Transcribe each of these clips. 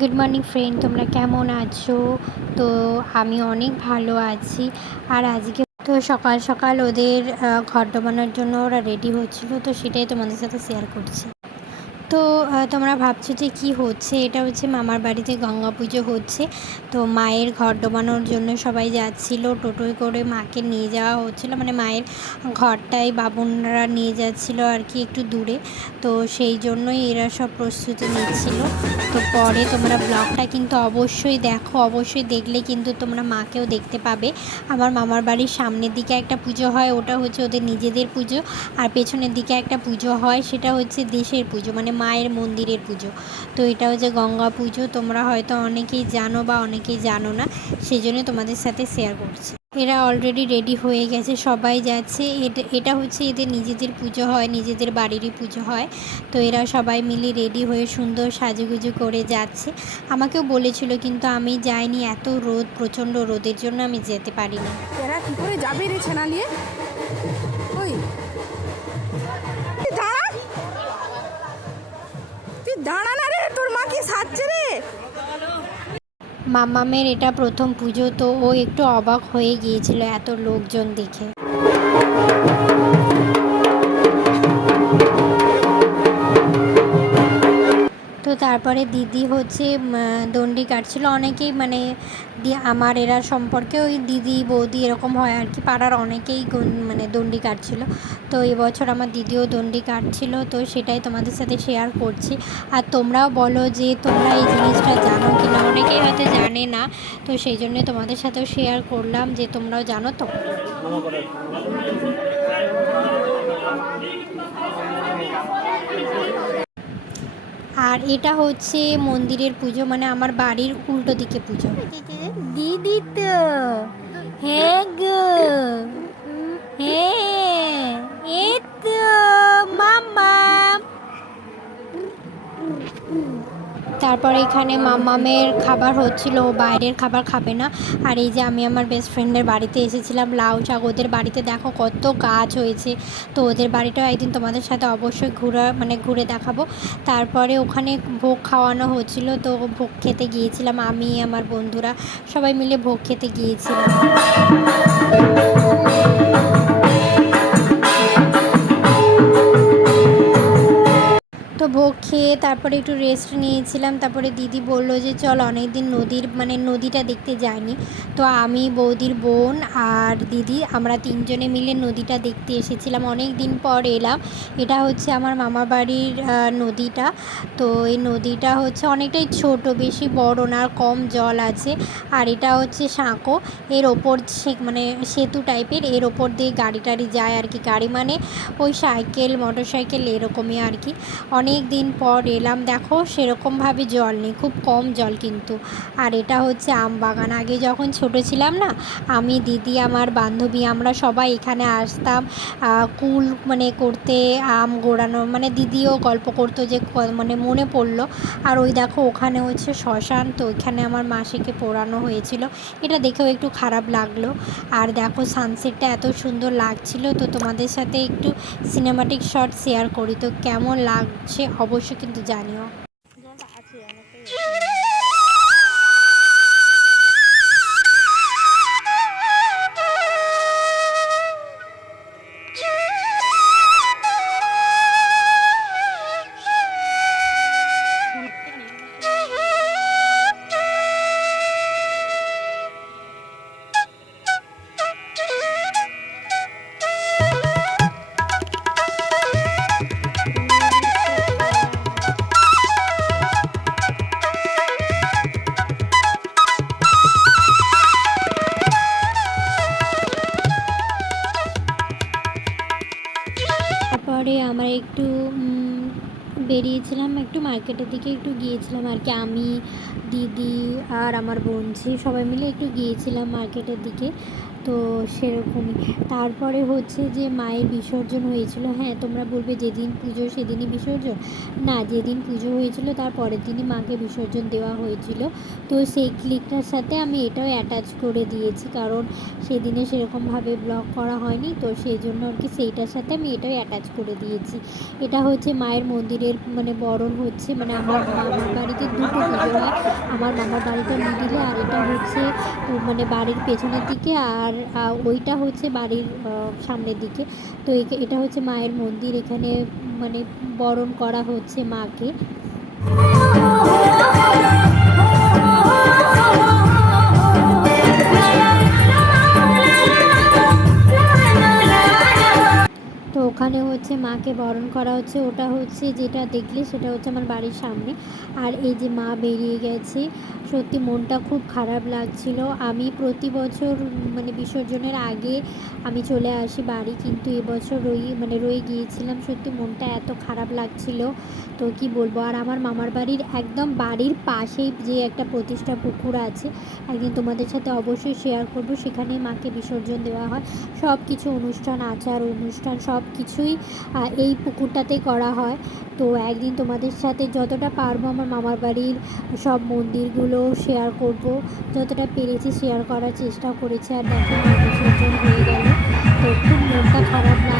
Good morning friend তোমরা কেমন আছো? তো আমি অনেক ভালো আছি। আর আজকে তো সকাল সকাল ওদের ঘর ডোবানোর জন্য ওরা রেডি হচ্ছিল, তো সেটাই তোমাদের সাথে শেয়ার করছি। তো তোমরা ভাবছ যে কি হচ্ছে? এটা হচ্ছে মামার বাড়িতে গঙ্গা পুজো হচ্ছে। তো মায়ের ঘর ডোবানোর জন্য সবাই যাচ্ছিল। টোটোয় করে মাকে নিয়ে যাওয়া হচ্ছিল। মানে মায়ের ঘরটাই বাবুনরা নিয়ে যাচ্ছিল আর কি একটু দূরে। তো সেই জন্যই এরা সব প্রস্তুতি নিচ্ছিল। তো পরে তোমরা ব্লগটা কিন্তু অবশ্যই দেখো। অবশ্যই দেখলে কিন্তু তোমরা মাকেও দেখতে পাবে। আমার মামার বাড়ির সামনের দিকে একটা পুজো হয়। ওটা হচ্ছে ওদের নিজেদের পুজো। আর পেছনের দিকে একটা পুজো হয়। সেটা হচ্ছে দেশের পুজো। মানে মায়ের মন্দিরের পুজো। তো এটা হচ্ছে গঙ্গা পুজো, তোমরা হয়তো অনেকেই জানো বা অনেকেই জানো না সেই জন্য তোমাদের সাথে শেয়ার করছি। এরা অলরেডি রেডি হয়ে গেছে, সবাই যাচ্ছে। এটা হচ্ছে এদের নিজেদের পুজো হয়, নিজেদের বাড়িরই পুজো হয়। তো এরা সবাই মিলে রেডি হয়ে সুন্দর সাজুগুজু করে যাচ্ছে। আমাকেও বলেছিল, কিন্তু আমি যাইনি, এত রোদ, প্রচণ্ড রোদের জন্য আমি যেতে পারিনি। এরা কি করে যাবে রে ছেনা নিয়ে? মা কি রে? মামামের এটা প্রথম পুজো, তো ও একটু অবাক হয়ে গিয়েছিল এত লোকজন দেখে। তারপরে দিদি হচ্ছে দণ্ডি কাটছিল। অনেকেই মানে আমার, এরা সম্পর্কে ওই দিদি, বৌদি এরকম হয় আর কি। পাড়ার অনেকেই মানে দণ্ডি কাটছিল। তো এবছর আমার দিদিও দণ্ডি কাটছিল। তো সেটাই তোমাদের সাথে শেয়ার করছি। আর তোমরাও বলো যে তোমরা এই জিনিসটা জানো কি না অনেকেই হয়তো জানে না। তো সেই জন্য তোমাদের সাথেও শেয়ার করলাম যে তোমরাও জানো তো। আর এটা হচ্ছে মন্দিরের পুজো মানে আমার বাড়ির উল্টো দিকে পুজো। দিদি তো। হ্যাঁ গো। হ্যাঁ তারপর এখানে মামামের খাবার হচ্ছিল বাইরের খাবার খাবে না। আর এই যে আমি আমার বেস্ট ফ্রেন্ডের বাড়িতে এসেছিলাম, লাউ শাক ওদের বাড়িতে দেখো কত গাছ হয়েছে। তো ওদের বাড়িটাও একদিন তোমাদের সাথে অবশ্যই ঘোরা মানে ঘুরে দেখাবো। তারপরে ওখানে ভোগ খাওয়ানো হচ্ছিল, তো ভোগ খেতে গিয়েছিলাম আমি, আমার বন্ধুরা, সবাই মিলে ভোগ খেতে গিয়েছিলাম। তো ভোগ খেয়ে তারপরে একটু রেস্ট নিয়েছিলাম। তারপরে দিদি বলল যে, চল অনেক দিন নদীর মানে নদীটা দেখতে যাইনি। তো আমি, বৌদির বোন আর দিদি, আমরা তিনজনে মিলে নদীটা দেখতে এসেছিলাম। অনেক দিন পর এলাম। এটা হচ্ছে আমার মামা বাড়ির নদীটা। তো এই নদীটা হচ্ছে অনেকটাই ছোট, বেশি বড় না কম জল আছে। আর এটা হচ্ছে সাঁকো। এর ওপর সে- মানে সেতু টাইপের এর ওপর দিয়ে গাড়ি টাড়ি যায় আর কি। গাড়ি মানে ওই সাইকেল মোটর সাইকেল এরকমই আর কি। অনেক দিন পর এলাম। দেখো, সেরকমভাবে জল নেই, খুব কম জল কিন্তু। আর এটা হচ্ছে আম বাগান। আগে যখন ছোট ছিলাম না, আমি, দিদি, আমার বান্ধবী, আমরা সবাই এখানে আসতাম কুল মানে করতে, আম গোড়ানো মানে দিদিও গল্প করতো যে মানে মনে পড়ল। আর ওই দেখো, ওখানে হচ্ছে শ্মশান, তো ওইখানে আমার মাসিকে পোড়ানো হয়েছিল। এটা দেখেও একটু খারাপ লাগল। আর দেখো সানসেটটা এত সুন্দর লাগছিল, তো তোমাদের সাথে একটু সিনেমাটিক শট শেয়ার করি। তো কেমন লাগছে? অবশ্যই কিন্তু জানিও। মার্কেটের দিকে একটু গিয়েছিলাম আর কি। আমি দিদি আর আমার বোনঝি সবাই মিলে একটু গিয়েছিলাম মার্কেটের দিকে, তো সেরকমই। তারপরে হচ্ছে যে মায়ের বিসর্জন হয়েছিল হ্যাঁ তোমরা বলবে যেদিন পুজো সেদিনই বিসর্জন? না, যেদিন পুজো হয়েছিল তার পরের দিনই মাকে বিসর্জন দেওয়া হয়েছিল। তো সেই ক্লিকটার সাথে আমি এটাও অ্যাটাচ করে দিয়েছি, কারণ সেদিনে সেরকমভাবে ব্লগ করা হয়নি, তো সেই জন্য আর কি সেইটার সাথে আমি এটাও অ্যাটাচ করে দিয়েছি। এটা হচ্ছে মায়ের মন্দিরের মানে বরণ হচ্ছে মানে আমার মামার বাড়িতে দুটো পুজো হয়। আমার মামার বাড়িটা মিডিলে আর এটা হচ্ছে মানে বাড়ির পেছনের দিকে আর ওইটা হচ্ছে বাড়ির সামনের দিকে। তো এটা হচ্ছে মায়ের মন্দির, এখানে মানে বরণ করা হচ্ছে মাকে। ওখানে হচ্ছে মাকে বরণ করা হচ্ছে। ওটা হচ্ছে যেটা দেখলে সেটা হচ্ছে আমার বাড়ির সামনে। আর এই যে মা বেরিয়ে গেছে সত্যি মনটা খুব খারাপ লাগছিল। আমি প্রতি বছর মানে বিসর্জনের আগে আমি চলে আসি বাড়ি, কিন্তু এবছর রয়ে মানে রয়ে গিয়েছিলাম। সত্যি মনটা এত খারাপ লাগছিল, তো কি বলব? আর আমার মামার বাড়ির একদম বাড়ির পাশেই যে একটা প্রতিষ্ঠা পুকুর আছে, একদিন তোমাদের সাথে অবশ্যই শেয়ার করব। সেখানে মাকে বিসর্জন দেওয়া হয়। সব কিছু অনুষ্ঠান, আচার অনুষ্ঠান সব কিছুই এই পুকুরটাতেই করা হয়। তো একদিন তোমাদের সাথে যতটা পারব আমার মামার বাড়ির সব মন্দিরগুলো শেয়ার করব। যতটা পেরেছি শেয়ার করার চেষ্টা করেছি। আর দেখো হয়ে গেল। তো খুব মনটা খারাপ লাগছে।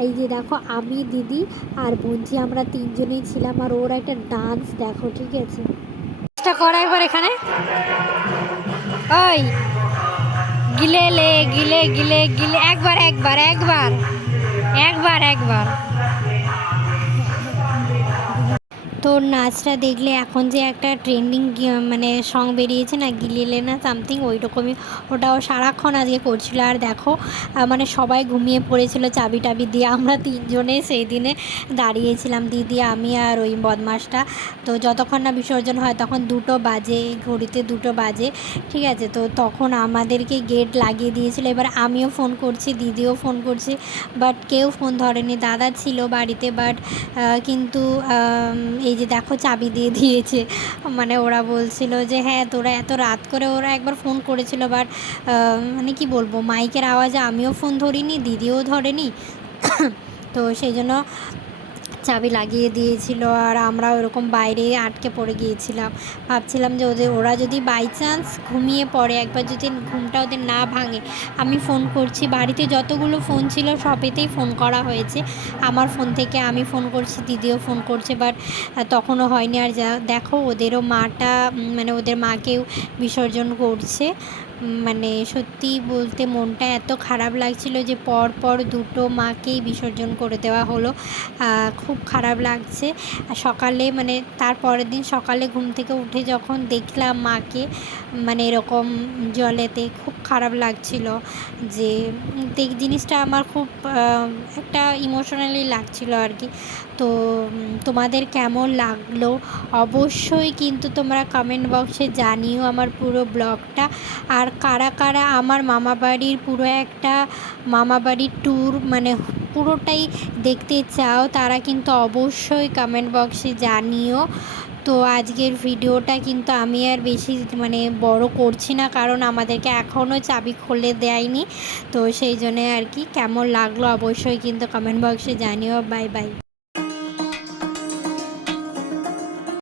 এই যে দেখো, আমি, দিদি আর বঞ্জি আমরা তিনজনেই ছিলাম আর ওর একটা ডান্স দেখো, ঠিক আছে? একবার এখানে। ওই, গিলে লে, গিলে গিলে গিলে, একবার একবার একবার একবার একবার। তোর নাচটা দেখলে এখন যে একটা ট্রেন্ডিং মানে সং বেরিয়েছে না গিলিলে না সামথিং ওই রকমই ওটাও সারাক্ষণ আজকে করছিল। আর দেখো মানে সবাই ঘুমিয়ে পড়েছিল চাবি টাবি দিয়ে আমরা তিনজনে সেই দিনে দাঁড়িয়েছিলাম। দিদি আমি আর ওই বদমাসটা। তো যতক্ষণ না বিসর্জন হয় তখন দুটো বাজে ঘড়িতে দুটো বাজে ঠিক আছে? তো তখন আমাদেরকে গেট লাগিয়ে দিয়েছিল। এবার আমিও ফোন করছি দিদিও ফোন করছে বাট কেউ ফোন ধরেনি। দাদা ছিল বাড়িতে বাট কিন্তু আম, এই যে দেখো চাবি দিয়ে দিয়েছে। মানে ওরা বলছিল যে হ্যাঁ তোরা এত রাত করে ওরা একবার ফোন করেছিল বাট মানে কি বলব মাইকের আওয়াজে আমিও ফোন ধরিনি, দিদিও ধরেনি। তো সেই জন্য চাবি লাগিয়ে দিয়েছিল আর আমরা ওরকম বাইরে আটকে পড়ে গিয়েছিলাম। ভাবছিলাম যে ওদের, ওরা যদি বাই চান্স ঘুমিয়ে পড়ে, একবার যদি ঘুমটা ওদের না ভাঙে, আমি ফোন করছি। বাড়িতে যতগুলো ফোন ছিল সবেতেই ফোন করা হয়েছে। আমার ফোন থেকে আমি ফোন করছি, দিদিও ফোন করছে বাট তখনও হয়নি। আর যা, দেখো ওদেরও মাটা মানে ওদের মাকেও বিসর্জন করছে। মানে সত্যি বলতে মনটা এত খারাপ লাগছিল যে পর পর দুটো মাকেই বিসর্জন করে দেওয়া হলো। খুব খুব খারাপ লাগছে। আর সকালে মানে তার পরের দিন সকালে ঘুম থেকে উঠে যখন দেখলাম মাকে মানে এরকম জলেতে খুব খারাপ লাগছিল যে, দেখ জিনিসটা আমার খুব একটা ইমোশনালি লাগছিল আর কি। তো, তোমাদের কেমন লাগল? অবশ্যই কিন্তু তোমরা কমেন্ট বক্সে জানিও আমার পুরো ব্লগটা। আর কারা কারা আমার মামাবাড়ির পুরো একটা মামাবাড়ির ট্যুর মানে পুরোটাই দেখতে চাও, তারা কিন্তু অবশ্যই কমেন্ট বক্সে জানিও। তো আজকের ভিডিওটা কিন্তু আমি আর বেশি মানে বড় করছি না, কারণ আমাদেরকে এখনও চাবি খুলে দেয়নি। তো সেই জন্যে আর কি, কেমন লাগল অবশ্যই কিন্তু কমেন্ট বক্সে জানিও। Bye bye